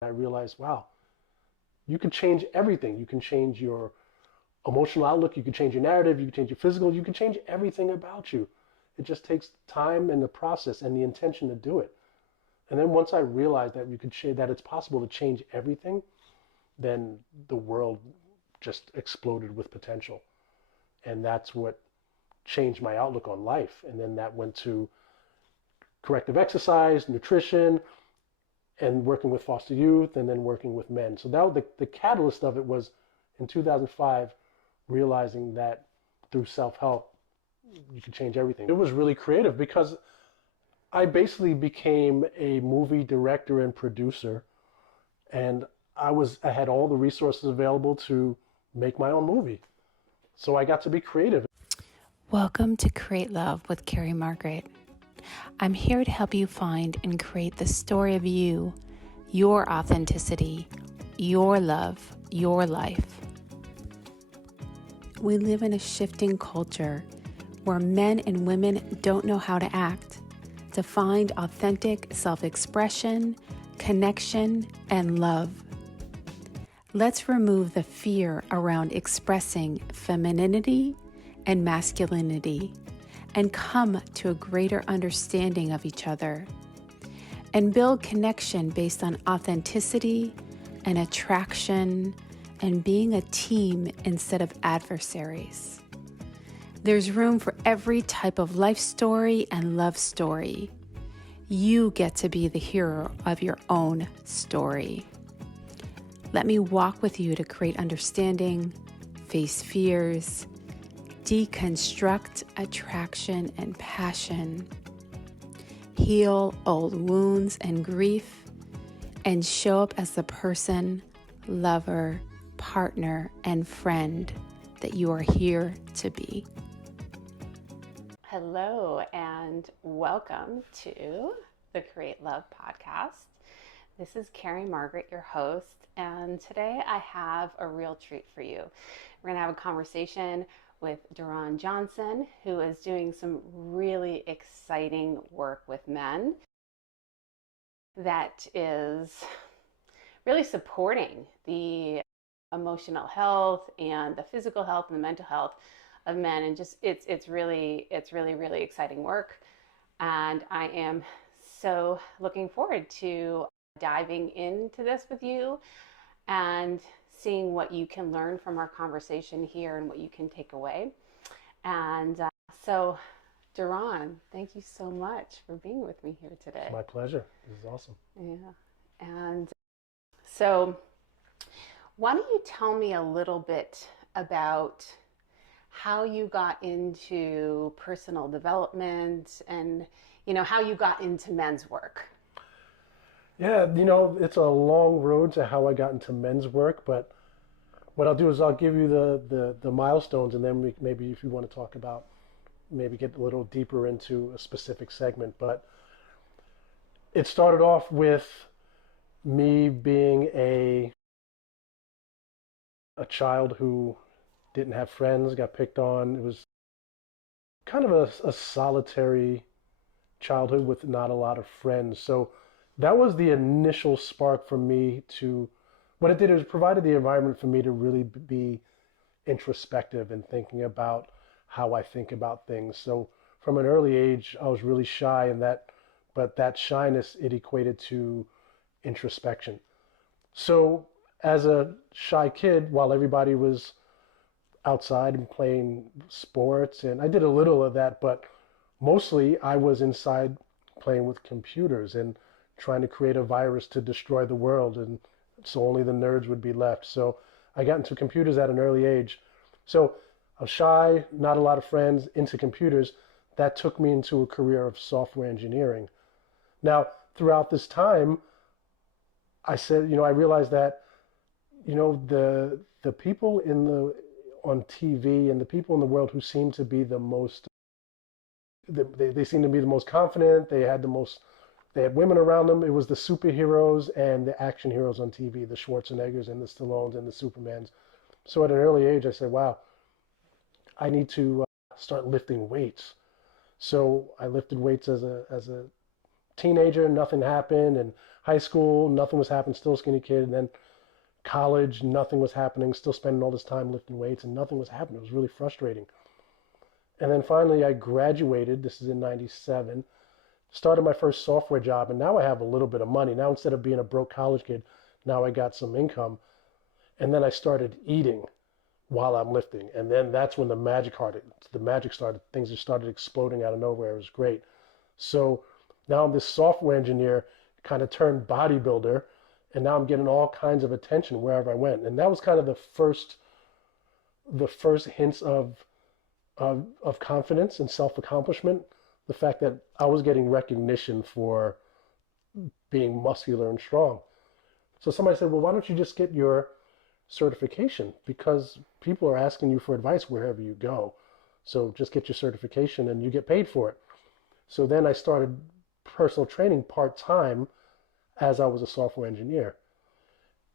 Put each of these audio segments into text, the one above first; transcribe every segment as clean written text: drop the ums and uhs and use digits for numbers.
I realized, wow, you can change everything. You can change your emotional outlook, you can change your narrative, you can change your physical, you can change everything about you. It just takes time and the process and the intention to do it. And then once I realized that you could that it's possible to change everything, then the world just exploded with potential. And that's what changed my outlook on life. And then that went to corrective exercise, nutrition, and working with foster youth, and then working with men. So that the catalyst of it was in 2005, realizing that through self-help, you can change everything. It was really creative because I basically became a movie director and producer, and I had all the resources available to make my own movie. So I got to be creative. Welcome to Create Love with Carrie Margaret. I'm here to help you find and create the story of you, your authenticity, your love, your life. We live in a shifting culture where men and women don't know how to act, to find authentic self-expression, connection, and love. Let's remove the fear around expressing femininity and masculinity and come to a greater understanding of each other and build connection based on authenticity and attraction and being a team instead of adversaries. There's room for every type of life story and love story. You get to be the hero of your own story. Let me walk with you to create understanding, face fears, deconstruct attraction and passion, heal old wounds and grief, and show up as the person, lover, partner, and friend that you are here to be. Hello, and welcome to the Create Love podcast. This is Carrie Margaret, your host, and today I have a real treat for you. We're going to have a conversation with DeRahn Johnson, who is doing some really exciting work with men that is really supporting the emotional health and the physical health and the mental health of men, and just it's really exciting work, and I am so looking forward to diving into this with you and seeing what you can learn from our conversation here and what you can take away. And so, DeRahn, thank you so much for being with me here today. It's my pleasure. This is awesome. Yeah. And so, why don't you tell me a little bit about how you got into personal development and, how you got into men's work? Yeah, it's a long road to how I got into men's work, but what I'll do is I'll give you the milestones, and then maybe if you want to talk about, maybe get a little deeper into a specific segment. But it started off with me being a child who didn't have friends, got picked on. It was kind of a solitary childhood with not a lot of friends. So that was the initial spark for me to, what it did is provided the environment for me to really be introspective and thinking about how I think about things. So from an early age, I was really shy, but that shyness, it equated to introspection. So as a shy kid, while everybody was outside and playing sports, and I did a little of that, but mostly I was inside playing with computers and trying to create a virus to destroy the world, and so only the nerds would be left. So I got into computers at an early age. So I was shy, not a lot of friends, into computers. That took me into a career of software engineering. Now, throughout this time, I said, I realized that, the people on TV and the people in the world who seem to be the most, they seem to be the most confident. They had women around them. It was the superheroes and the action heroes on TV, the Schwarzeneggers and the Stallones and the Supermans. So at an early age, I said, wow, I need to start lifting weights. So I lifted weights as a teenager. Nothing happened. And High school, nothing was happening, still a skinny kid. And then college, nothing was happening, still spending all this time lifting weights and nothing was happening. It was really frustrating. And then finally I graduated, this is in 97, started my first software job, and now I have a little bit of money. Now instead of being a broke college kid, now I got some income. And then I started eating while I'm lifting. And then that's when the magic started. The magic started. Things just started exploding out of nowhere. It was great. So now I'm this software engineer, kind of turned bodybuilder, and now I'm getting all kinds of attention wherever I went. And that was kind of the first hints of confidence and self-accomplishment. The fact that I was getting recognition for being muscular and strong. So somebody said, well, why don't you just get your certification? Because people are asking you for advice wherever you go. So just get your certification and you get paid for it. So then I started personal training part-time as I was a software engineer.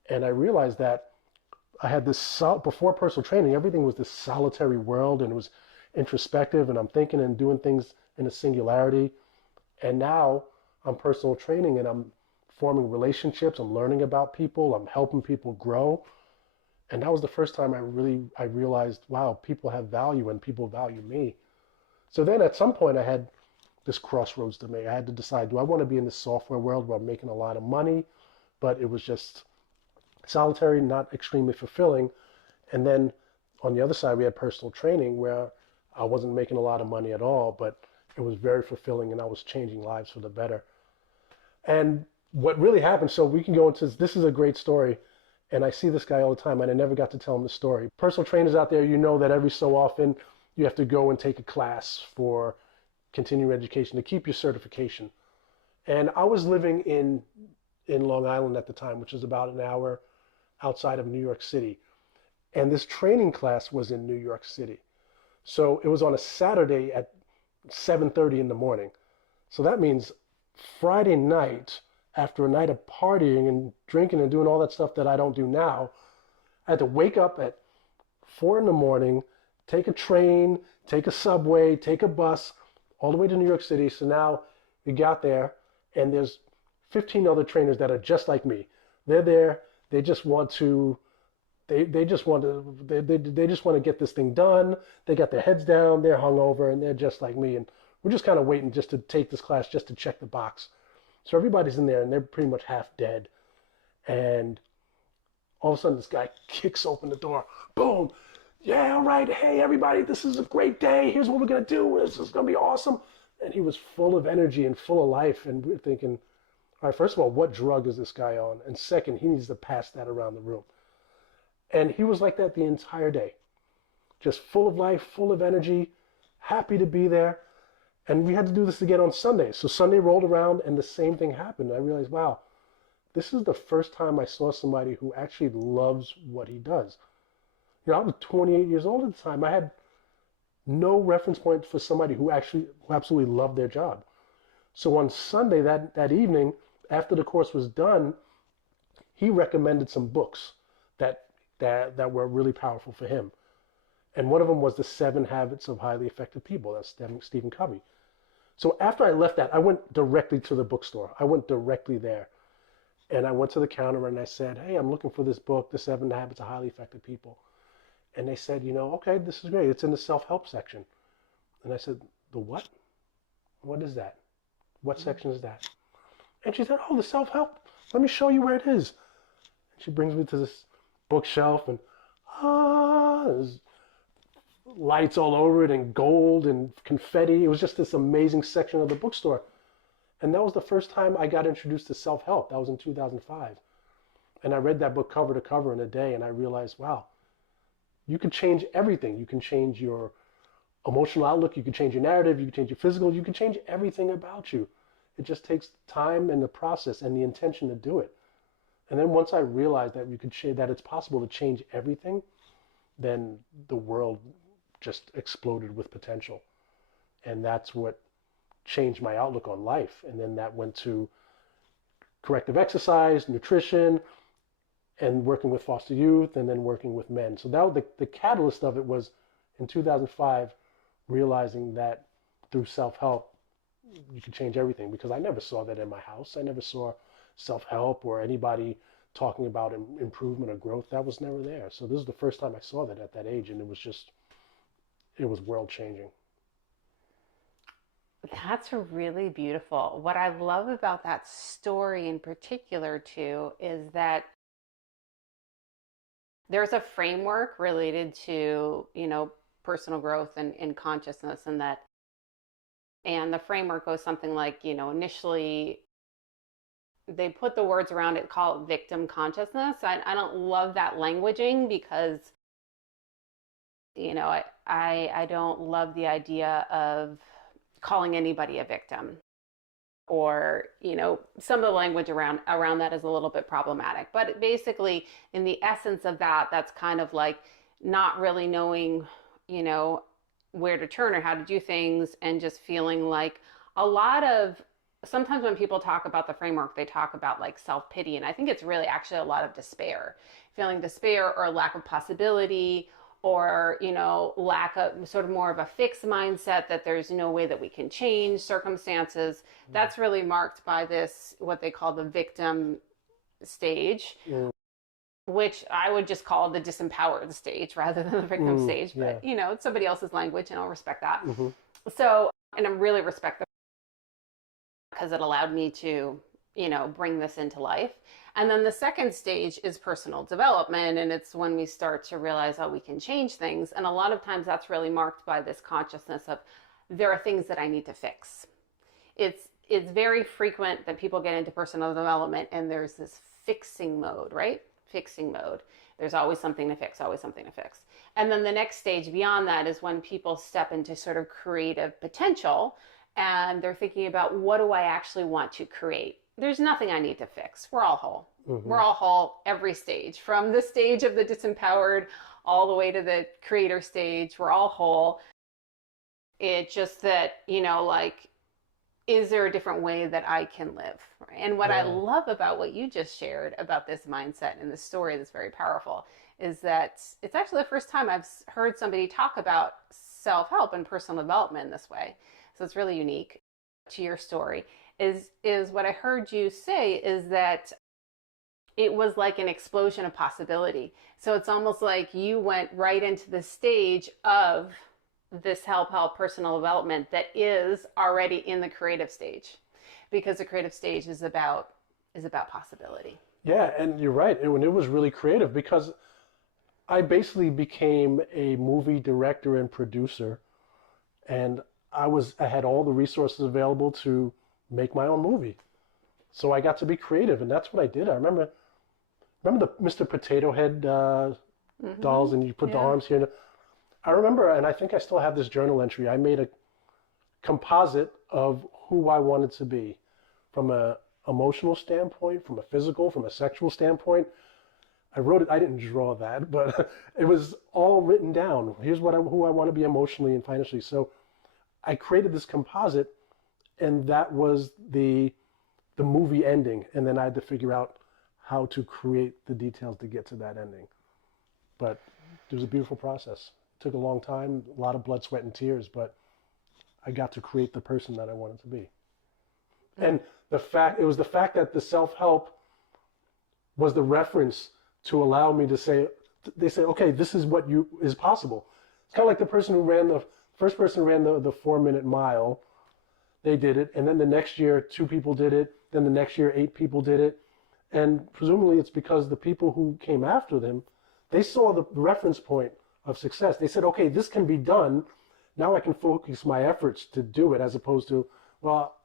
And I realized that I had before personal training, everything was this solitary world and it was introspective and I'm thinking and doing things in a singularity. And now I'm personal training and I'm forming relationships, I'm learning about people, I'm helping people grow. And that was the first time I realized, wow, people have value and people value me. So then at some point I had this crossroads to make. I had to decide, do I want to be in this software world where I'm making a lot of money, but it was just solitary, not extremely fulfilling. And then on the other side, we had personal training where I wasn't making a lot of money at all, but it was very fulfilling and I was changing lives for the better. And what really happened, so we can go into this is a great story. And I see this guy all the time and I never got to tell him the story. Personal trainers out there, you know that every so often you have to go and take a class for continuing education to keep your certification. And I was living in Long Island at the time, which is about an hour outside of New York City. And this training class was in New York City. So it was on a Saturday at 7:30 in the morning. So that means Friday night, after a night of partying and drinking and doing all that stuff that I don't do now, I had to wake up at 4 in the morning, take a train, take a subway, take a bus, all the way to New York City. So now we got there, and there's 15 other trainers that are just like me. They're there. They just want to, they just want to get this thing done. They got their heads down. They're hungover, and they're just like me. And we're just kind of waiting just to take this class, just to check the box. So everybody's in there, and they're pretty much half dead. And all of a sudden, this guy kicks open the door. Boom. Yeah, all right. Hey, everybody, this is a great day. Here's what we're going to do. This is going to be awesome. And he was full of energy and full of life. And we're thinking, all right, first of all, what drug is this guy on? And second, he needs to pass that around the room. And he was like that the entire day. Just full of life, full of energy, happy to be there. And we had to do this again on Sunday. So Sunday rolled around and the same thing happened. And I realized, wow, this is the first time I saw somebody who actually loves what he does. You know, I was 28 years old at the time. I had no reference point for somebody who absolutely loved their job. So on Sunday, that evening, after the course was done, he recommended some books that were really powerful for him. And one of them was The 7 Habits of Highly Effective People. That's Stephen Covey. So after I left that, I went directly to the bookstore. I went directly there. And I went to the counter and I said, hey, I'm looking for this book, The 7 Habits of Highly Effective People. And they said, okay, this is great. It's in the self-help section. And I said, the what? What is that? What section is that? And she said, oh, the self-help. Let me show you where it is. And she brings me to this bookshelf and there's lights all over it and gold and confetti. It was just this amazing section of the bookstore. And that was the first time I got introduced to self-help. That was in 2005. And I read that book cover to cover in a day and I realized, wow, you can change everything. You can change your emotional outlook. You can change your narrative. You can change your physical. You can change everything about you. It just takes time and the process and the intention to do it. And then once I realized that that it's possible to change everything, then the world just exploded with potential. And that's what changed my outlook on life. And then that went to corrective exercise, nutrition, and working with foster youth, and then working with men. So that was the catalyst of it was in 2005, realizing that through self-help, you could change everything, because I never saw that in my house. I never saw self-help or anybody talking about improvement or growth. That was never there. So this is the first time I saw that at that age, and it was world changing. That's really beautiful. What I love about that story in particular, too, is that there's a framework related to, personal growth and consciousness, and the framework goes something like, initially they put the words around it, call it victim consciousness. I don't love that languaging because, I don't love the idea of calling anybody a victim, or some of the language around that is a little bit problematic. But basically, in the essence of that, that's kind of like not really knowing where to turn or how to do things, and just feeling like a lot of, sometimes when people talk about the framework, they talk about like self-pity, and I think it's really actually a lot of despair, feeling despair or lack of possibility, or lack of, sort of more of a fixed mindset that there's no way that we can change circumstances. That's really marked by this, what they call the victim stage, which I would just call the disempowered stage rather than the victim stage. But it's somebody else's language, and I'll respect that. So, and I really respect that, because it allowed me to bring this into life. And then the second stage is personal development, and it's when we start to realize, we can change things. And a lot of times that's really marked by this consciousness of, there are things that I need to fix. It's very frequent that people get into personal development and there's this fixing mode, right? Fixing mode. There's always something to fix, always something to fix. And then the next stage beyond that is when people step into sort of creative potential, and they're thinking about, what do I actually want to create? There's nothing I need to fix. We're all whole. We're all whole every stage, from the stage of the disempowered all the way to the creator stage. We're all whole. It's just that, is there a different way that I can live? And what I love about what you just shared about this mindset and this story that's very powerful is that it's actually the first time I've heard somebody talk about self-help and personal development in this way. So it's really unique to your story. Is what I heard you say is that it was like an explosion of possibility. So it's almost like you went right into the stage of this help personal development that is already in the creative stage, because the creative stage is about possibility. Yeah, and you're right. It was really creative, because I basically became a movie director and producer, and I had all the resources available to make my own movie. So I got to be creative, and that's what I did. I remember the Mr. Potato Head dolls, and you put the arms here. I remember, and I think I still have this journal entry, I made a composite of who I wanted to be, from an emotional standpoint, from a physical, from a sexual standpoint. I wrote it, I didn't draw that, but it was all written down. Here's who I want to be emotionally and financially. So I created this composite, and that was the movie ending. And then I had to figure out how to create the details to get to that ending. But it was a beautiful process. It took a long time, a lot of blood, sweat, and tears, but I got to create the person that I wanted to be. And it was the fact that the self-help was the reference to allow me to say, they say, okay, this is what is possible. It's kind of like the first person who ran the 4-minute mile. They did it, and then the next year 2 people did it, then the next year 8 people did it, and presumably it's because the people who came after them, they saw the reference point of success. They said, okay, this can be done. Now I can focus my efforts to do it, as opposed to, well,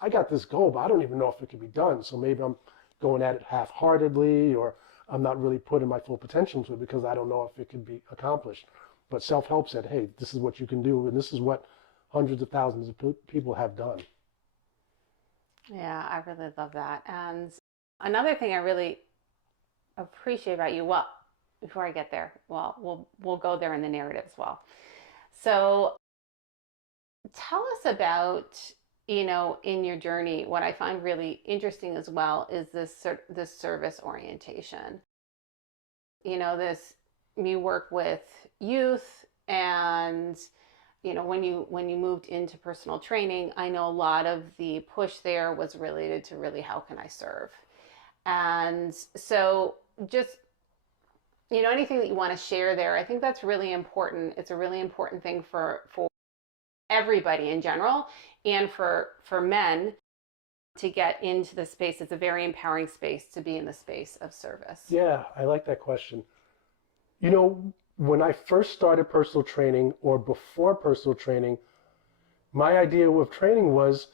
I got this goal, but I don't even know if it can be done. So maybe I'm going at it half-heartedly, or I'm not really putting my full potential into it because I don't know if it can be accomplished. But self-help said, hey, this is what you can do, and this is what hundreds of thousands of people have done. Yeah, I really love that. And another thing I really appreciate about you, well, before I get there, well, we'll go there in the narrative as well. So tell us about, in your journey, what I find really interesting as well is this service orientation. You work with youth, and when you moved into personal training, I know a lot of the push there was related to really how can I serve. And so just, anything that you want to share there, I think that's really important. It's a really important thing for everybody in general, and for men to get into the space. It's a very empowering space to be in the space of service. Yeah, I like that question. When I first started personal training or before personal training, my idea of training was,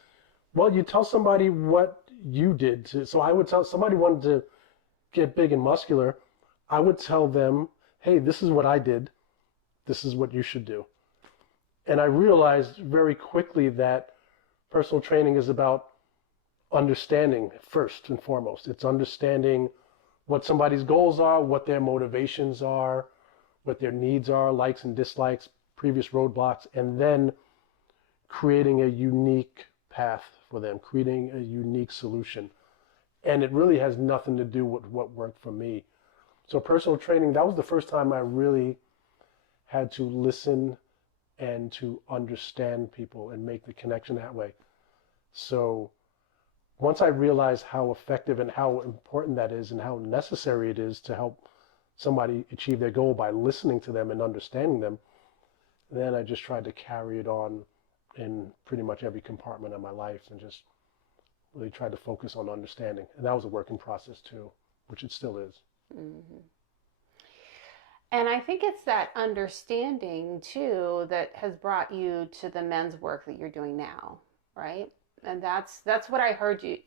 well, you tell somebody what you did. So I would tell somebody wanted to get big and muscular. I would tell them, hey, this is what I did. This is what you should do. And I realized very quickly that personal training is about understanding first and foremost. It's understanding what somebody's goals are, what their motivations are, what their needs are, likes and dislikes, previous roadblocks, and then creating a unique path for them, creating a unique solution. And it really has nothing to do with what worked for me. So personal training, that was the first time I really had to listen and to understand people and make the connection that way. So once I realized how effective and how important that is and how necessary it is to help somebody achieve their goal by listening to them and understanding them, then I just tried to carry it on in pretty much every compartment of my life and just really tried to focus on understanding. And that was a working process too, which it still is. Mm-hmm. And I think it's that understanding too that has brought you to the men's work that you're doing now, right? And that's what I heard you,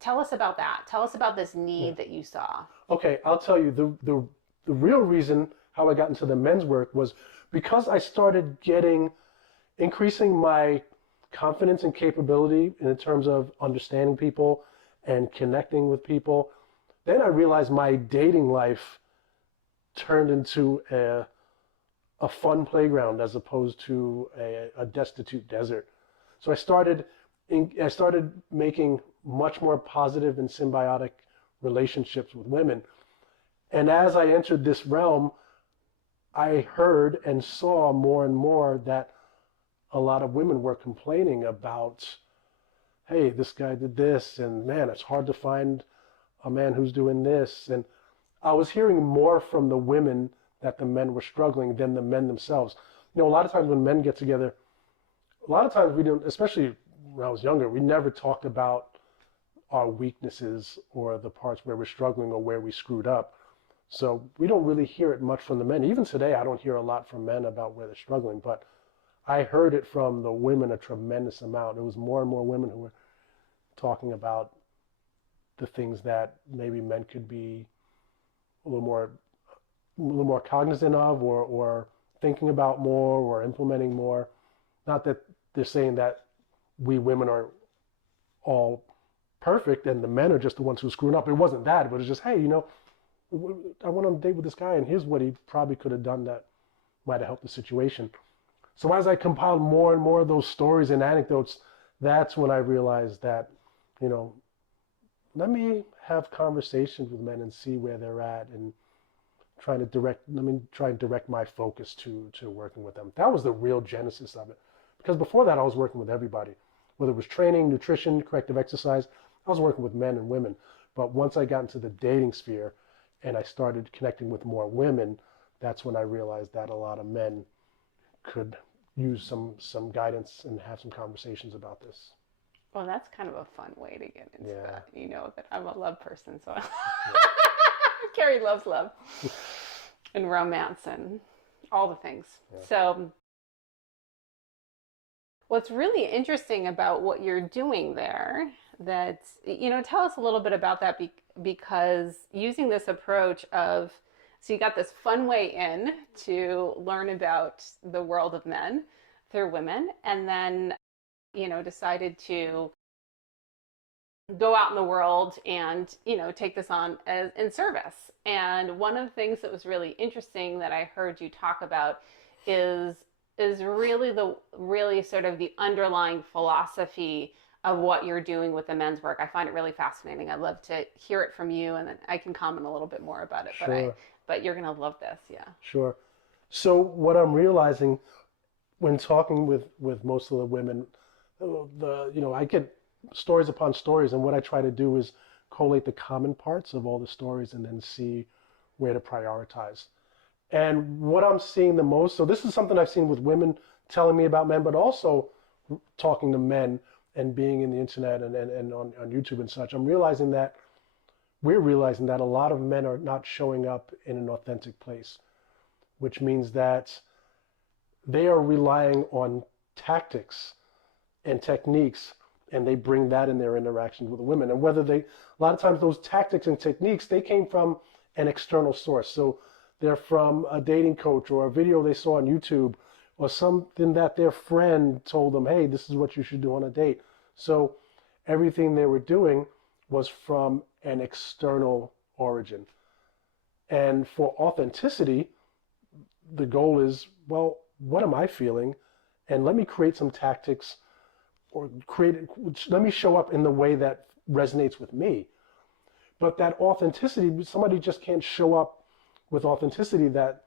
tell us about that. Tell us about this need that you saw. Okay, I'll tell you, the real reason how I got into the men's work was because I started increasing my confidence and capability in terms of understanding people and connecting with people. Then I realized my dating life turned into a fun playground as opposed to a destitute desert. So I started making much more positive and symbiotic relationships with women. And as I entered this realm, I heard and saw more and more that a lot of women were complaining about, hey, this guy did this, and man, it's hard to find a man who's doing this. And I was hearing more from the women that the men were struggling than the men themselves. A lot of times when men get together, a lot of times we don't, especially when I was younger, we never talked about our weaknesses or the parts where we're struggling or where we screwed up. So we don't really hear it much from the men. Even today, I don't hear a lot from men about where they're struggling, but I heard it from the women a tremendous amount. It was more and more women who were talking about the things that maybe men could be a little more cognizant of or thinking about more or implementing more. Not that they're saying that we women are all perfect and the men are just the ones who are screwing up. It wasn't that, but it's just, hey, I went on a date with this guy and here's what he probably could have done that might have helped the situation. So as I compiled more and more of those stories and anecdotes, that's when I realized that, let me have conversations with men and see where they're at and try and direct my focus to working with them. That was the real genesis of it. Because before that, I was working with everybody. Whether it was training, nutrition, corrective exercise, I was working with men and women. But once I got into the dating sphere and I started connecting with more women, that's when I realized that a lot of men could use some guidance and have some conversations about this. Well, that's kind of a fun way to get into that. That I'm a love person, so Carrie loves love and romance and all the things. Yeah. So what's really interesting about what you're doing there, that, tell us a little bit about that, because using this approach of, so you got this fun way in to learn about the world of men through women, and then, decided to go out in the world and, take this on as in service. And one of the things that was really interesting that I heard you talk about is really sort of the underlying philosophy of what you're doing with the men's work. I find it really fascinating. I'd love to hear it from you, and then I can comment a little bit more about it. Sure. But you're going to love this, yeah. Sure. So what I'm realizing when talking with most of the women, I get stories upon stories, and what I try to do is collate the common parts of all the stories and then see where to prioritize. And what I'm seeing the most, so this is something I've seen with women telling me about men, but also talking to men and being in the internet and on YouTube and such, we're realizing that a lot of men are not showing up in an authentic place, which means that they are relying on tactics and techniques, and they bring that in their interactions with the women. And a lot of times those tactics and techniques, they came from an external source. So they're from a dating coach or a video they saw on YouTube or something that their friend told them, hey, this is what you should do on a date. So everything they were doing was from an external origin. And for authenticity, the goal is, well, what am I feeling? And let me create some tactics let me show up in the way that resonates with me. But that authenticity, somebody just can't show up with authenticity that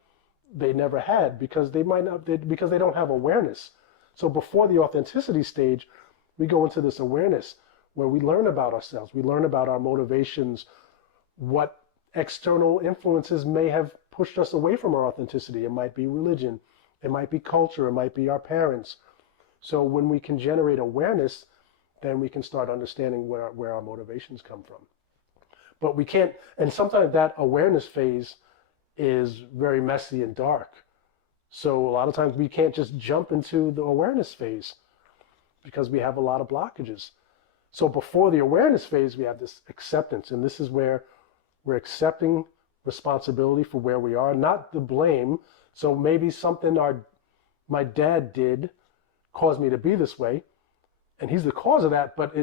they never had because because they don't have awareness. So before the authenticity stage, we go into this awareness where we learn about ourselves, we learn about our motivations, what external influences may have pushed us away from our authenticity. It might be religion, it might be culture, it might be our parents. So when we can generate awareness, then we can start understanding where our motivations come from. But we can't, and sometimes that awareness phase is very messy and dark. So a lot of times we can't just jump into the awareness phase because we have a lot of blockages. So before the awareness phase, we have this acceptance, and this is where we're accepting responsibility for where we are, not the blame. So maybe something my dad did caused me to be this way, and he's the cause of that, but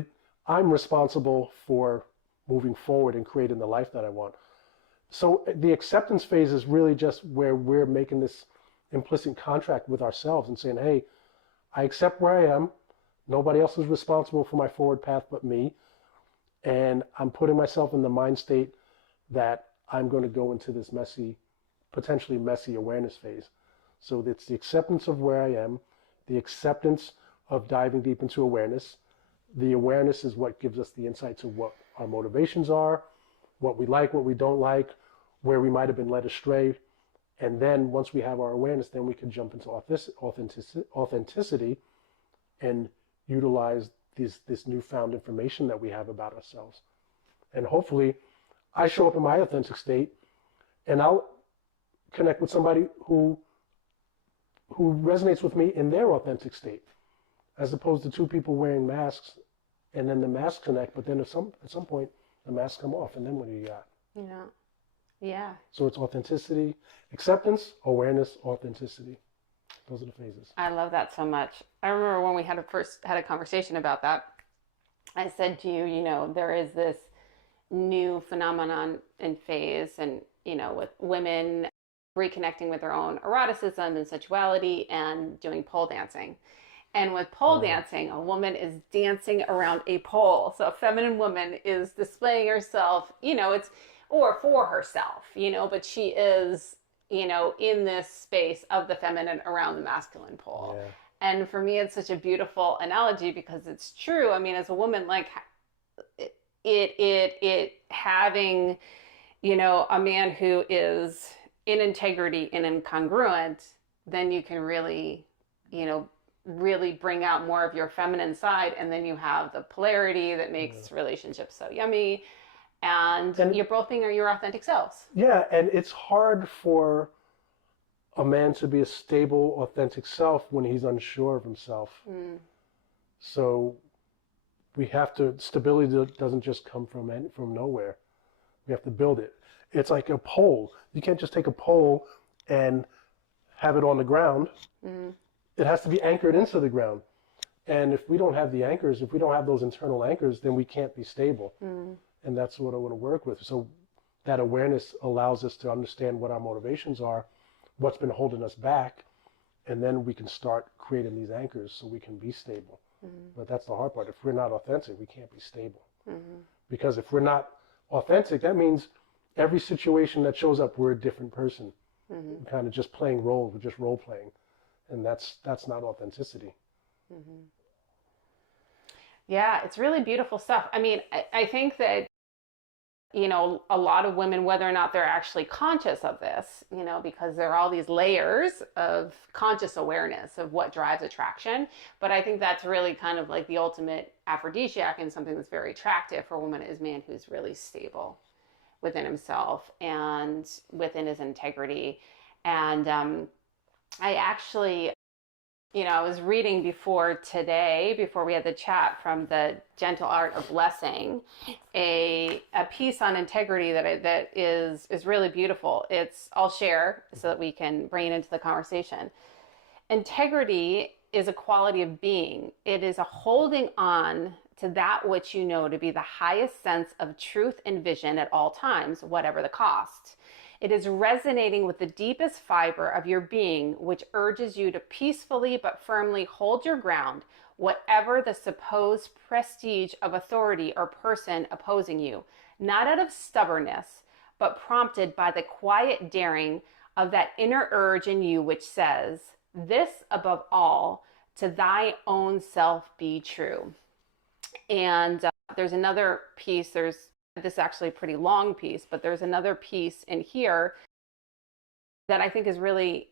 I'm responsible for moving forward and creating the life that I want. So the acceptance phase is really just where we're making this implicit contract with ourselves and saying, hey, I accept where I am. Nobody else is responsible for my forward path but me. And I'm putting myself in the mind state that I'm going to go into this potentially messy awareness phase. So it's the acceptance of where I am, the acceptance of diving deep into awareness. The awareness is what gives us the insights of what our motivations are, what we like, what we don't like, where we might have been led astray. And then once we have our awareness, then we can jump into authenticity and utilize this newfound information that we have about ourselves. And hopefully I show up in my authentic state and I'll connect with somebody who resonates with me in their authentic state, as opposed to two people wearing masks and then the masks connect, but then at some point the masks come off, and then what do you got? Yeah. So it's authenticity, acceptance, awareness, authenticity. Those are the phases. I love that so much. I remember when we first had a conversation about that, I said to you, there is this new phenomenon in phase, and, with women reconnecting with their own eroticism and sexuality and doing pole dancing. And with pole dancing, a woman is dancing around a pole. So a feminine woman is displaying herself, or for herself, but she is, in this space of the feminine around the masculine pole. Yeah. And for me, it's such a beautiful analogy because it's true. I mean, as a woman, like it having, a man who is in integrity and incongruent, then you can really, really bring out more of your feminine side, and then you have the polarity that makes relationships so yummy, and you're both being your authentic selves. Yeah, and it's hard for a man to be a stable, authentic self when he's unsure of himself. So stability doesn't just come from nowhere. We have to build it. It's like a pole. You can't just take a pole and have it on the ground. It has to be anchored into the ground. And if we don't have the anchors, if we don't have those internal anchors, then we can't be stable. And that's what I want to work with. So that awareness allows us to understand what our motivations are, what's been holding us back, and then we can start creating these anchors so we can be stable. But that's the hard part. If we're not authentic, we can't be stable. Because if we're not authentic, that means every situation that shows up, we're a different person. kind of just playing roles, or just role playing, and that's not authenticity. Mm-hmm. Yeah, it's really beautiful stuff. I mean, I think that, you know, a lot of women, whether or not they're actually conscious of this, you know, because there are all these layers of conscious awareness of what drives attraction. But I think that's really kind of like the ultimate aphrodisiac, and something that's very attractive for a woman is a man who's really stable within himself and within his integrity. And I actually, you know, I was reading before today, before we had the chat, from the Gentle Art of Blessing, a piece on integrity that is really beautiful. I'll share so that we can bring it into the conversation. Integrity is a quality of being. It is a holding on to that which you know to be the highest sense of truth and vision at all times, whatever the cost. It is resonating with the deepest fiber of your being, which urges you to peacefully but firmly hold your ground, whatever the supposed prestige of authority or person opposing you, not out of stubbornness, but prompted by the quiet daring of that inner urge in you which says, "This above all, to thy own self be true." And there's another piece, this is actually a pretty long piece, but there's another piece in here that I think is really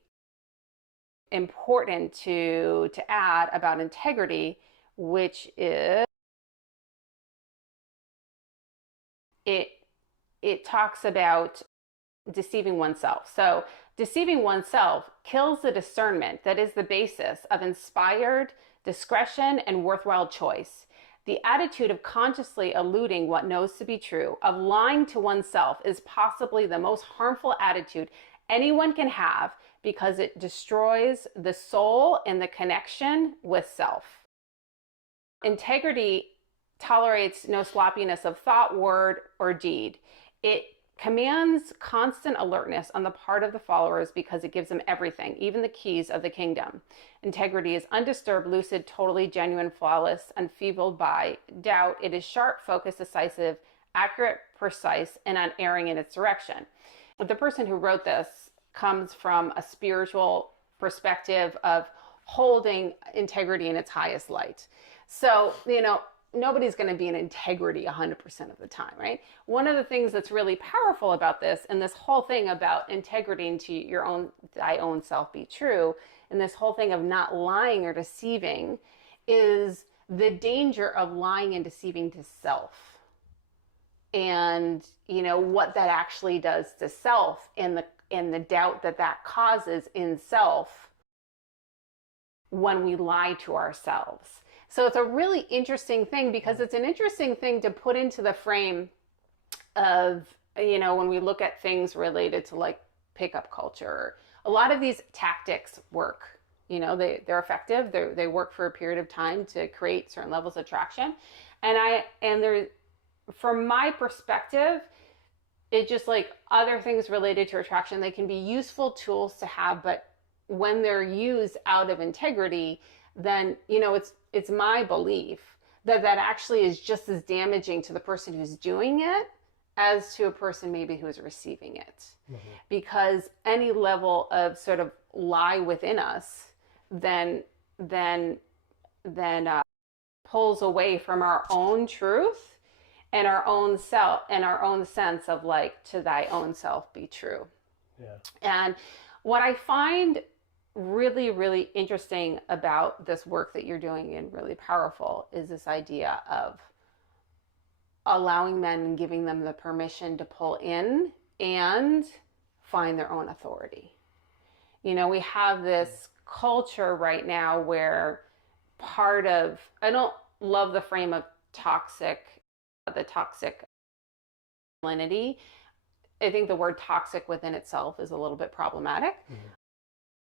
important to add about integrity, which is it talks about deceiving oneself. So deceiving oneself kills the discernment that is the basis of inspired discretion and worthwhile choice. The attitude of consciously eluding what knows to be true, of lying to oneself, is possibly the most harmful attitude anyone can have, because it destroys the soul and the connection with self. Integrity tolerates no sloppiness of thought, word, or deed. It commands constant alertness on the part of the followers because it gives them everything, even the keys of the kingdom. Integrity is undisturbed, lucid, totally genuine, flawless, unfeebled by doubt. It is sharp, focused, decisive, accurate, precise, and unerring in its direction. But the person who wrote this comes from a spiritual perspective of holding integrity in its highest light. So, you know, nobody's going to be in integrity 100% of the time, right? One of the things that's really powerful about this, and this whole thing about integrity into thy own self be true, and this whole thing of not lying or deceiving, is the danger of lying and deceiving to self. And, you know, what that actually does to self, and the doubt that causes in self when we lie to ourselves. So it's a really interesting thing, because it's an interesting thing to put into the frame of, you know, when we look at things related to like pickup culture. A lot of these tactics work, you know, they're effective. They work for a period of time to create certain levels of attraction. And there, from my perspective, it just, like other things related to attraction, they can be useful tools to have, but when they're used out of integrity, then, you know, it's my belief that actually is just as damaging to the person who's doing it as to a person maybe who's receiving it. Mm-hmm. Because any level of sort of lie within us then pulls away from our own truth and our own self and our own sense of like, to thy own self be true. Yeah. And what I find really, really interesting about this work that you're doing, and really powerful, is this idea of allowing men and giving them the permission to pull in and find their own authority. You know, we have this culture right now where I don't love the frame of the toxic masculinity. I think the word toxic within itself is a little bit problematic. Mm-hmm.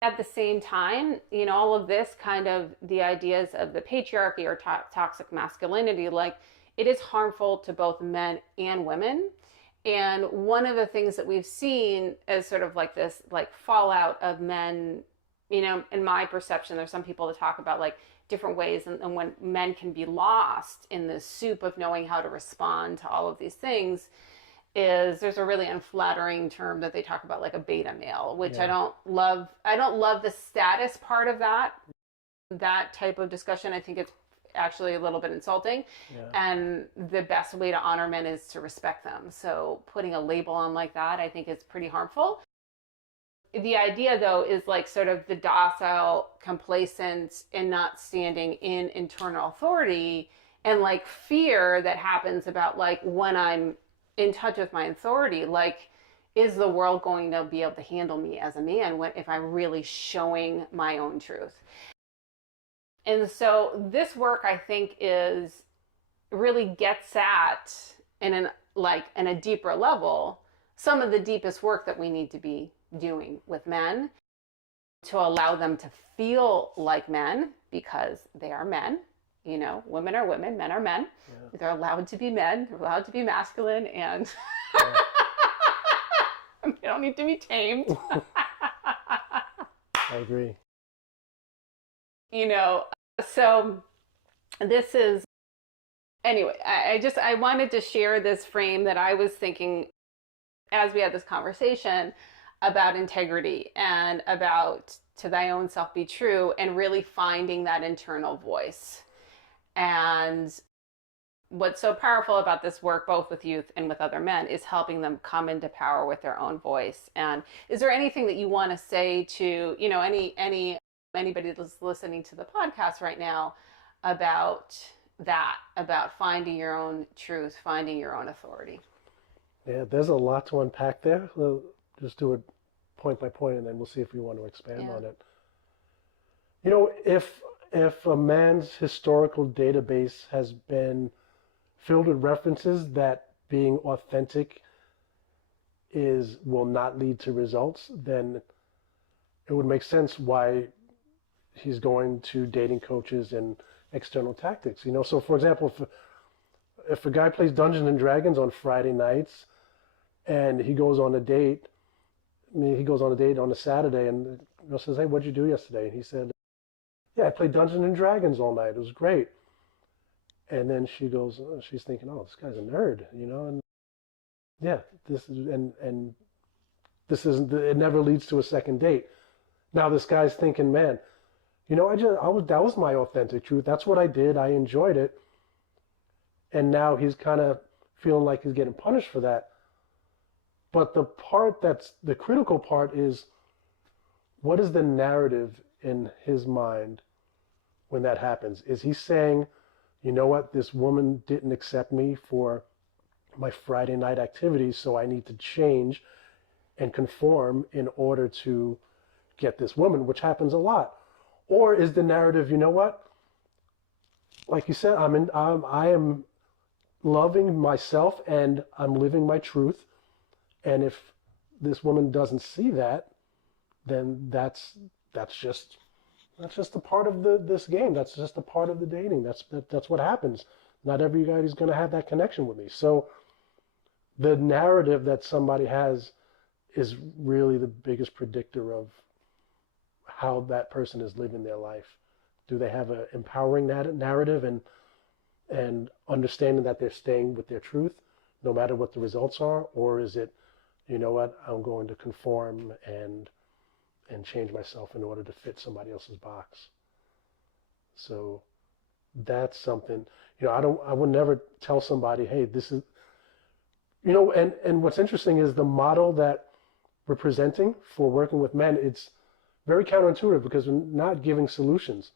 At the same time, you know, all of this kind of the ideas of the patriarchy or toxic masculinity, like, it is harmful to both men and women. And one of the things that we've seen is sort of like this, like, fallout of men, you know, in my perception, there's some people that talk about like different ways and when men can be lost in the soup of knowing how to respond to all of these things. is there's a really unflattering term that they talk about, like a beta male, which Yeah. I don't love. I don't love the status part of that type of discussion. I think it's actually a little bit insulting. Yeah. And the best way to honor men is to respect them. So putting a label on like that, I think is pretty harmful. The idea, though, is like sort of the docile, complacent, and not standing in internal authority, and like fear that happens about like when I'm in touch with my authority, like, is the world going to be able to handle me as a man if I'm really showing my own truth? And so this work, I think, is really gets at in a deeper level some of the deepest work that we need to be doing with men, to allow them to feel like men, because they are men. You know, women are women, men are men. Yeah. They're allowed to be men, they're allowed to be masculine, and yeah. They don't need to be tamed. I agree. You know, so this is, anyway, I wanted to share this frame that I was thinking as we had this conversation about integrity and about to thy own self be true, and really finding that internal voice. And what's so powerful about this work, both with youth and with other men, is helping them come into power with their own voice. And is there anything that you want to say to, you know, anybody that's listening to the podcast right now about that, about finding your own truth, finding your own authority? Yeah, there's a lot to unpack there. We'll just do it point by point, and then we'll see if we want to expand on it. You know, if a man's historical database has been filled with references that being authentic will not lead to results, then it would make sense why he's going to dating coaches and external tactics. You know, so for example, if a guy plays Dungeons and Dragons on Friday nights and he goes on a date, he goes on a date on a Saturday and says, "Hey, what'd you do yesterday?" And he said, "Yeah, I played Dungeons and Dragons all night. It was great." And then she goes, she's thinking, "Oh, this guy's a nerd," you know. And yeah, this is and this isn't. It never leads to a second date. Now this guy's thinking, "Man, you know, that was my authentic truth. That's what I did. I enjoyed it." And now he's kind of feeling like he's getting punished for that. But the part that's the critical part is, what is the narrative in his mind when that happens? Is he saying, "You know what, this woman didn't accept me for my Friday night activities, so I need to change and conform in order to get this woman," which happens a lot? Or is the narrative, "You know what, like you said, I am loving myself and I'm living my truth, and if this woman doesn't see that, then that's just a part of this game. That's just a part of the dating. That's what happens. Not every guy is going to have that connection with me." So the narrative that somebody has is really the biggest predictor of how that person is living their life. Do they have an empowering narrative and understanding that they're staying with their truth no matter what the results are? Or is it, "You know what, I'm going to conform and change myself in order to fit somebody else's box"? So that's something, you know, I would never tell somebody, "Hey, this is," you know, and what's interesting is the model that we're presenting for working with men, it's very counterintuitive because we're not giving solutions.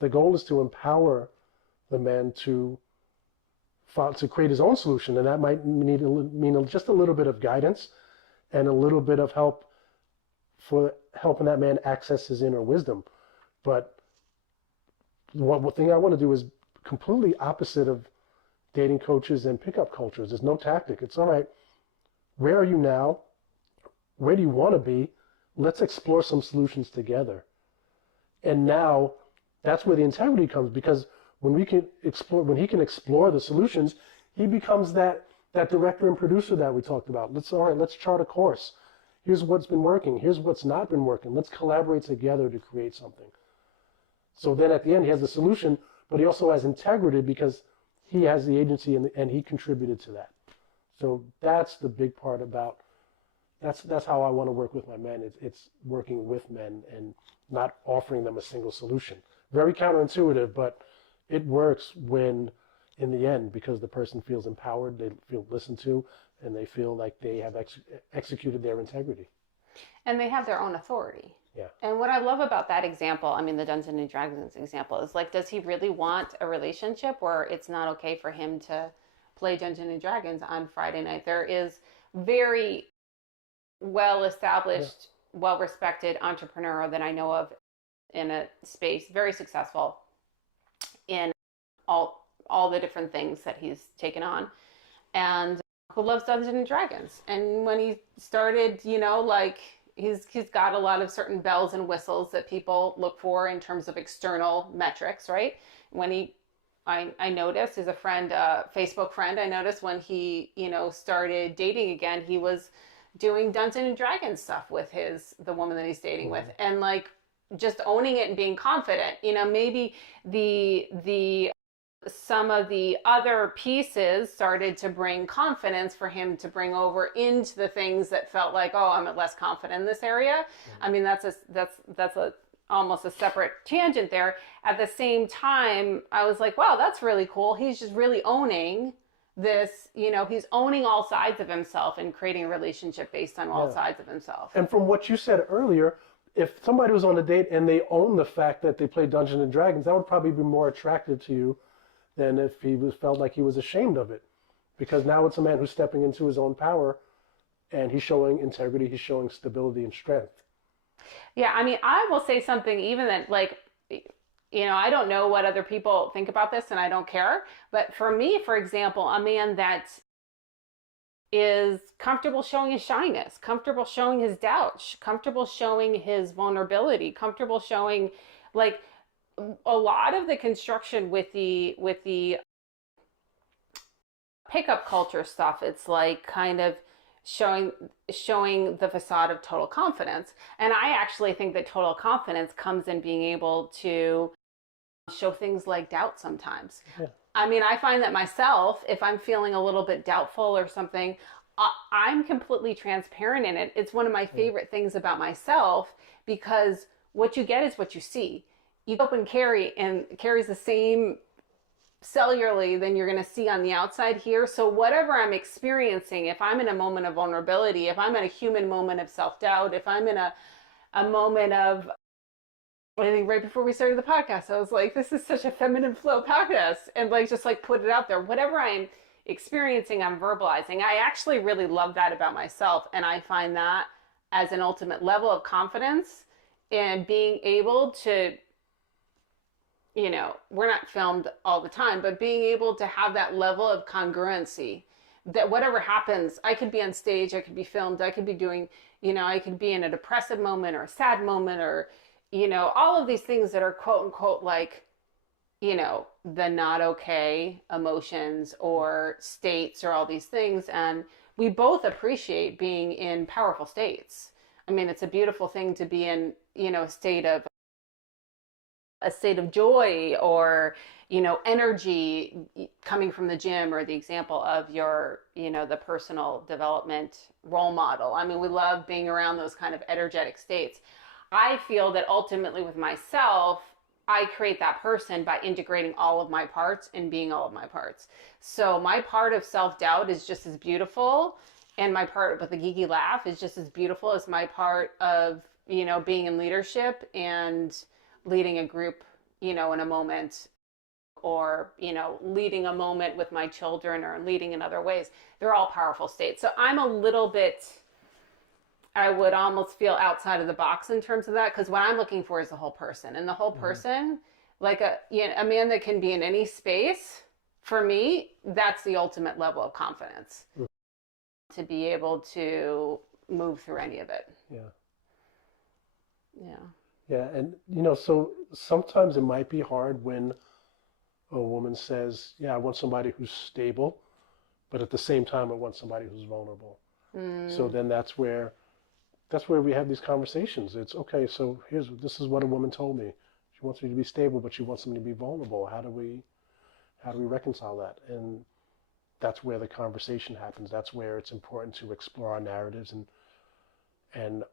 The goal is to empower the man to create his own solution, and that might mean just a little bit of guidance and a little bit of help for helping that man access his inner wisdom. But one thing I want to do is completely opposite of dating coaches and pickup cultures. There's no tactic. It's all right. Where are you now? Where do you want to be? Let's explore some solutions together. And now that's where the integrity comes, because when he can explore the solutions, he becomes that director and producer that we talked about. Let's chart a course. Here's what's been working. Here's what's not been working. Let's collaborate together to create something. So then at the end, he has the solution, but he also has integrity because he has the agency and he contributed to that. So that's the big part about that's how I want to work with my men. It's working with men and not offering them a single solution. Very counterintuitive, but it works when in the end because the person feels empowered, they feel listened to, and they feel like they have executed their integrity. And they have their own authority. Yeah. And what I love about that example, I mean, the Dungeons and Dragons example, is like, does he really want a relationship where it's not okay for him to play Dungeons and Dragons on Friday night? There is very well established, well respected entrepreneur that I know of in a space, very successful in all the different things that he's taken on, and who loves Dungeons and Dragons. And when he started, like he's got a lot of certain bells and whistles that people look for in terms of external metrics, right? When I noticed as a friend, Facebook friend, I noticed when he, started dating again, he was doing Dungeons and Dragons stuff with the woman that he's dating with, and like just owning it and being confident. Maybe the some of the other pieces started to bring confidence for him to bring over into the things that felt like, oh, I'm less confident in this area. I mean, that's a almost a separate tangent there. At the same time, I was like, wow, that's really cool. He's just really owning this, he's owning all sides of himself and creating a relationship based on all sides of himself. And from what you said earlier, if somebody was on a date and they own the fact that they play Dungeons and Dragons, that would probably be more attractive to you than if he felt like he was ashamed of it. Because now it's a man who's stepping into his own power and he's showing integrity, he's showing stability and strength. Yeah, I mean, I will say something even that, like, I don't know what other people think about this and I don't care. But for me, for example, a man that is comfortable showing his shyness, comfortable showing his doubts, comfortable showing his vulnerability, comfortable showing, like, a lot of the construction with the pickup culture stuff, it's like kind of showing the facade of total confidence. And I actually think that total confidence comes in being able to show things like doubt sometimes. Yeah. I mean, I find that myself, if I'm feeling a little bit doubtful or something, I'm completely transparent in it. It's one of my favorite things about myself, because what you get is what you see. You open Carrie and Carrie's the same cellularly than you're going to see on the outside here. So whatever I'm experiencing, if I'm in a moment of vulnerability, if I'm in a human moment of self-doubt, if I'm in a moment of, I think right before we started the podcast, I was like, this is such a feminine flow podcast, and like, just like put it out there. Whatever I'm experiencing, I'm verbalizing. I actually really love that about myself. And I find that as an ultimate level of confidence and being able to, we're not filmed all the time, but being able to have that level of congruency that whatever happens, I could be on stage, I could be filmed, I could be doing, I could be in a depressive moment or a sad moment or, all of these things that are quote unquote like, the not okay emotions or states or all these things. And we both appreciate being in powerful states. I mean, it's a beautiful thing to be in, a state of joy or, energy coming from the gym, or the example of your, the personal development role model. I mean, we love being around those kind of energetic states. I feel that ultimately with myself, I create that person by integrating all of my parts and being all of my parts. So my part of self-doubt is just as beautiful, and my part with a geeky laugh is just as beautiful as my part of, being in leadership and leading a group, in a moment, or, leading a moment with my children or leading in other ways. They're all powerful states. So I'm a little bit, I would almost feel outside of the box in terms of that, because what I'm looking for is the whole person. And the whole person, like a man that can be in any space, for me, that's the ultimate level of confidence, to be able to move through any of it. Yeah. Yeah. Yeah, and so sometimes it might be hard when a woman says, yeah, I want somebody who's stable, but at the same time I want somebody who's vulnerable. So then that's where we have these conversations. It's okay, so this is what a woman told me. She wants me to be stable, but she wants me to be vulnerable. How do we reconcile that? And that's where the conversation happens. That's where it's important to explore our narratives and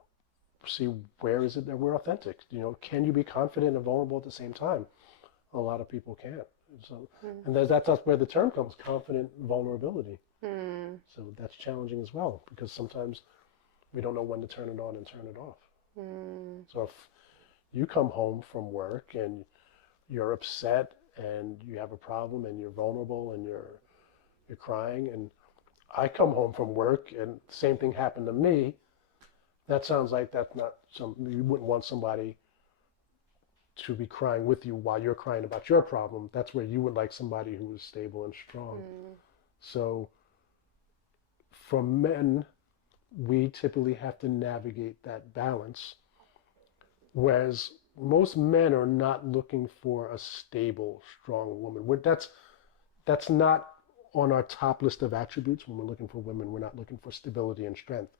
see where is it that we're authentic. You know, can you be confident and vulnerable at the same time? A lot of people can't. So, and that's where the term comes, confident vulnerability. So that's challenging as well, because sometimes we don't know when to turn it on and turn it off. So if you come home from work and you're upset and you have a problem and you're vulnerable and you're crying, and I come home from work and the same thing happened to me, that sounds like that's not something you wouldn't want somebody to be crying with you while you're crying about your problem. That's where you would like somebody who is stable and strong. So for men, we typically have to navigate that balance, whereas most men are not looking for a stable, strong woman. That's not on our top list of attributes. When we're looking for women, we're not looking for stability and strength.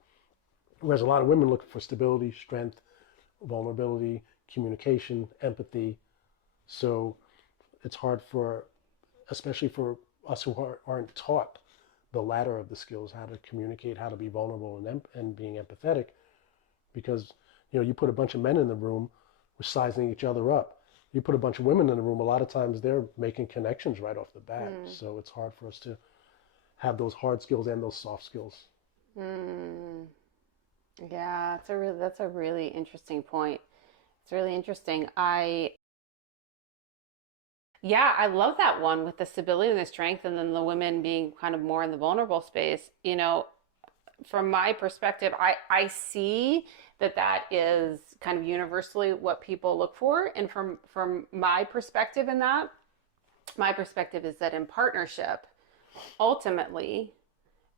Whereas a lot of women look for stability, strength, vulnerability, communication, empathy. So it's hard for, especially for us who aren't taught the latter of the skills, how to communicate, how to be vulnerable and being empathetic, because you put a bunch of men in the room, we're sizing each other up. You put a bunch of women in the room, a lot of times they're making connections right off the bat. So it's hard for us to have those hard skills and those soft skills. Yeah, that's a really interesting point. It's really interesting. I love that one with the stability and the strength, and then the women being kind of more in the vulnerable space. From my perspective, I see that is kind of universally what people look for. And from my perspective in that, my perspective is that in partnership, ultimately,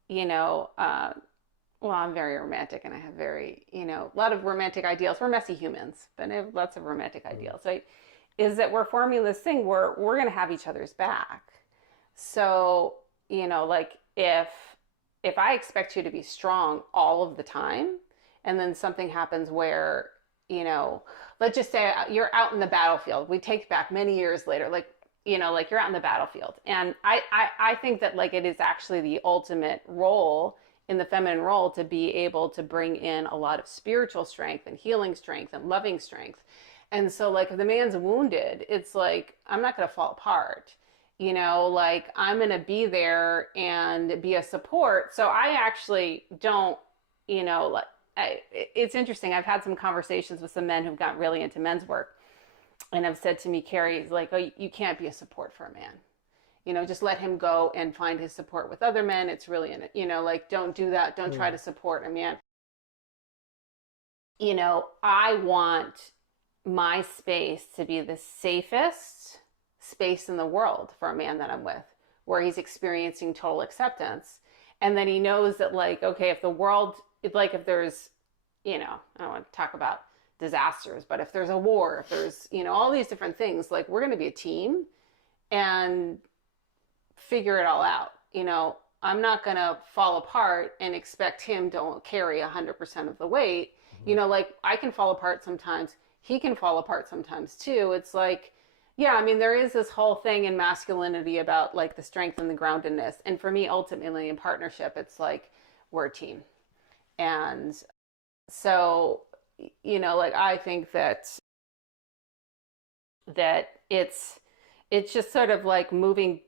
well, I'm very romantic and I have very, a lot of romantic ideals. We're messy humans, but I have lots of romantic ideals, right? Is that we're forming this thing where we're going to have each other's back. So, like if I expect you to be strong all of the time, and then something happens where, let's just say you're out in the battlefield. We take back many years later, like you're out in the battlefield. And I think that like it is actually the ultimate role in the feminine role to be able to bring in a lot of spiritual strength and healing strength and loving strength. And so like if the man's wounded, it's like, I'm not going to fall apart. Like I'm going to be there and be a support. So I actually don't, it's interesting. I've had some conversations with some men who've gotten really into men's work and have said to me, Carrie, like, oh, you can't be a support for a man. Just let him go and find his support with other men. It's really, like, don't do that. Don't try to support a man. I want my space to be the safest space in the world for a man that I'm with, where he's experiencing total acceptance. And then he knows that, like, okay, if the world, like, if there's, I don't want to talk about disasters, but if there's a war, if there's, all these different things, like, we're going to be a team and figure it all out. I'm not going to fall apart and expect him to carry 100% of the weight. Like I can fall apart sometimes. He can fall apart sometimes too. It's like, yeah, I mean, there is this whole thing in masculinity about like the strength and the groundedness. And for me, ultimately in partnership, it's like we're a team. And so, like I think that it's just sort of like moving,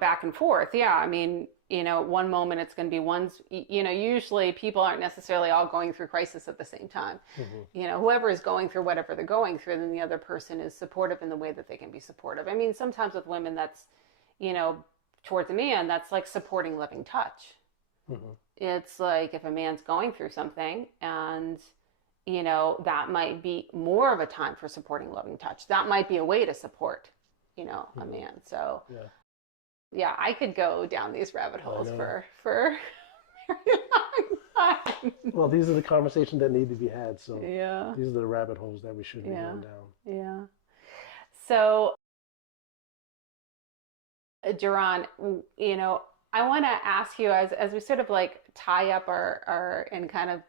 back and forth. Yeah. I mean, one moment it's going to be one's, usually people aren't necessarily all going through crisis at the same time. Whoever is going through whatever they're going through, then the other person is supportive in the way that they can be supportive. I mean, sometimes with women that's, towards a man, that's like supporting loving touch. It's like if a man's going through something and, that might be more of a time for supporting loving touch. That might be a way to support, a man. So yeah, I could go down these rabbit holes for a very long time. Well, these are the conversations that need to be had. So these are the rabbit holes that we should be going down. Yeah. So, Duran, I want to ask you as we sort of like tie up our and kind of,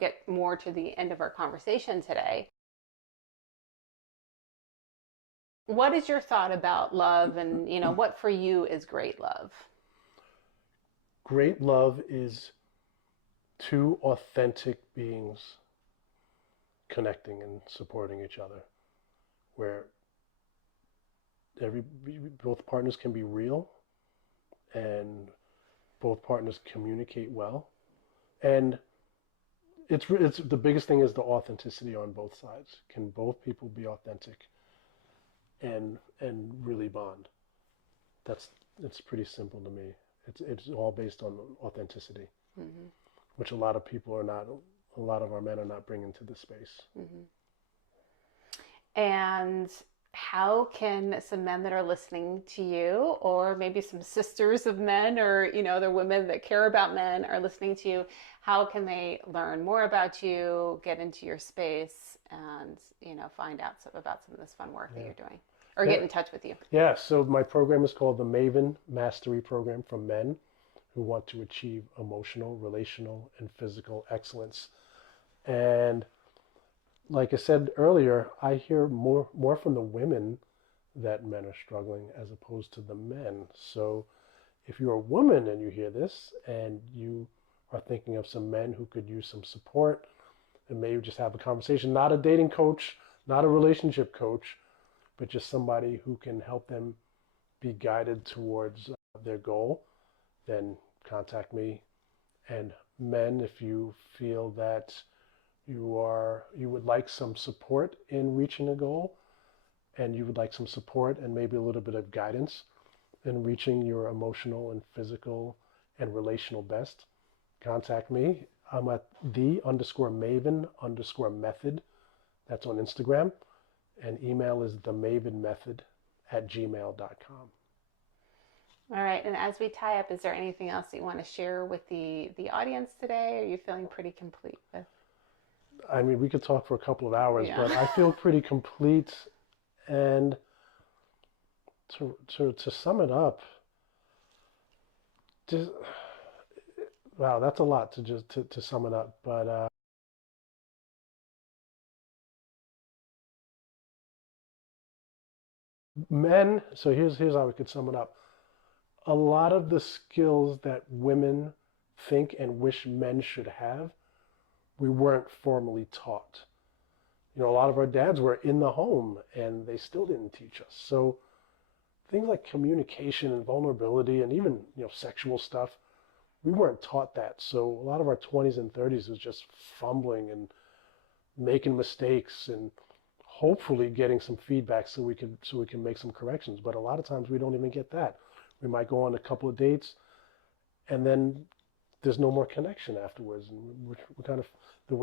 get more to the end of our conversation today. What is your thought about love and, what for you is great love? Great love is two authentic beings connecting and supporting each other, where every both partners can be real and both partners communicate well. And it's the biggest thing is the authenticity on both sides. Can both people be authentic and really bond? That's it's pretty simple to me. It's all based on authenticity, Mm-hmm. which a lot of people are not. A lot of our men are not bringing to this space. Mm-hmm. And how can some men that are listening to you, or maybe some sisters of men, or other women that care about men are listening to you, how can they learn more about you, get into your space, and find out about some of this fun work that you're doing, or get in touch with you? Yeah, so my program is called the Maven Mastery Program for men who want to achieve emotional, relational, and physical excellence. And like I said earlier, I hear more from the women that men are struggling as opposed to the men. So if you're a woman and you hear this and you are thinking of some men who could use some support, and maybe just have a conversation, not a dating coach, not a relationship coach, but just somebody who can help them be guided towards their goal, then contact me. And men, if you feel that you would like some support in reaching a goal, and you would like some support and maybe a little bit of guidance in reaching your emotional and physical and relational best, contact me. I'm at the_maven_method. That's on Instagram. And email is themavenmethod@gmail.com. All right. And as we tie up, is there anything else that you want to share with the audience today? Are you feeling pretty complete with? I mean, we could talk for a couple of hours, Yeah. but I feel pretty complete. And to sum it up, just, wow, that's a lot to sum it up. But men, so here's how we could sum it up. A lot of the skills that women think and wish men should have, we weren't formally taught. A lot of our dads were in the home and they still didn't teach us. So things like communication and vulnerability and even, sexual stuff, we weren't taught that. So a lot of our 20s and 30s was just fumbling and making mistakes and hopefully getting some feedback so we can make some corrections. But a lot of times we don't even get that. We might go on a couple of dates and then there's no more connection afterwards. And we're kind of,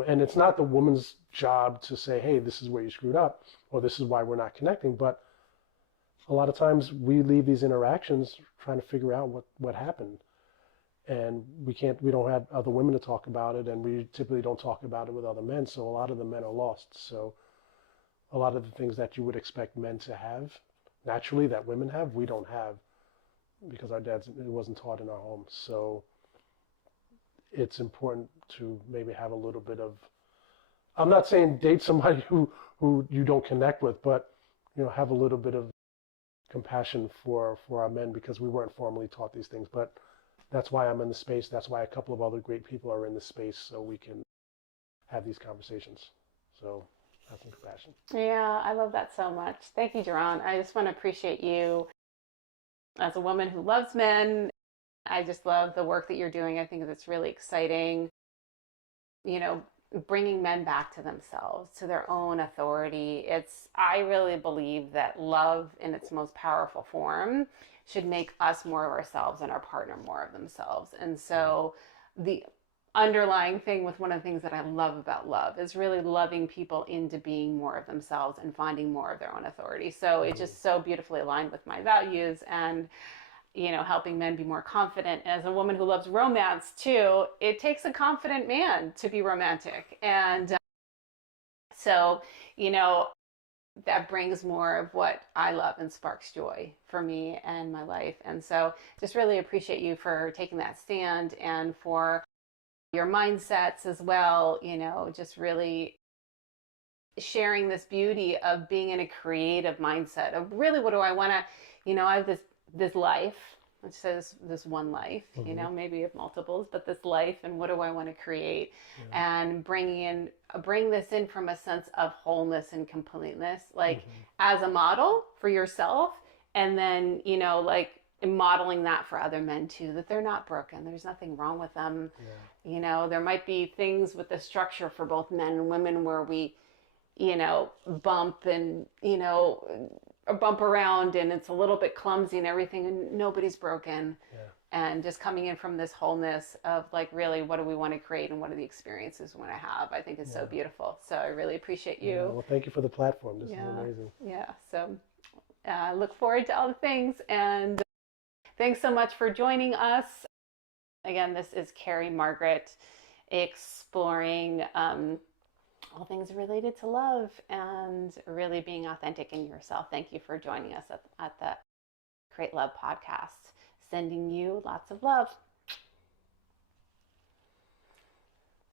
and it's not the woman's job to say, hey, this is where you screwed up, or this is why we're not connecting. But a lot of times we leave these interactions trying to figure out what happened. And we don't have other women to talk about it, and we typically don't talk about it with other men. So a lot of the men are lost. So a lot of the things that you would expect men to have naturally that women have, we don't have, because our dads, it wasn't taught in our home. So it's important to maybe have a little bit of, I'm not saying date somebody who you don't connect with, but have a little bit of compassion for our men, because we weren't formally taught these things. But that's why I'm in the space. That's why a couple of other great people are in the space, so we can have these conversations. So have some compassion. Yeah, I love that so much. Thank you, Duran. I just want to appreciate you as a woman who loves men. I just love the work that you're doing. I think that's really exciting. Bringing men back to themselves, to their own authority. I really believe that love in its most powerful form should make us more of ourselves and our partner more of themselves. And so the underlying thing with one of the things that I love about love is really loving people into being more of themselves and finding more of their own authority. So it's just so beautifully aligned with my values, and helping men be more confident. As a woman who loves romance too, it takes a confident man to be romantic. And so, that brings more of what I love and sparks joy for me and my life. And so just really appreciate you for taking that stand, and for your mindsets as well, just really sharing this beauty of being in a creative mindset of really, what do I want to, I have this life, says this one life, you know, maybe of multiples, but this life, and what do I want to create? And bring this in from a sense of wholeness and completeness, like as a model for yourself, and then, you know, like modeling that for other men too, that they're not broken, there's nothing wrong with them. You know, there might be things with the structure for both men and women where we, you know, bump and, you know, or bump around and it's a little bit clumsy and everything, and nobody's broken. And just coming in from this wholeness of like, really, what do we want to create and what are the experiences we want to have, I think is so beautiful. So I really appreciate you. Well, thank you for the platform. This is amazing. So look forward to all the things, and thanks so much for joining us. Again, this is Carrie Margaret, exploring all things related to love and really being authentic in yourself. Thank you for joining us at the Create Love podcast. Sending you lots of love.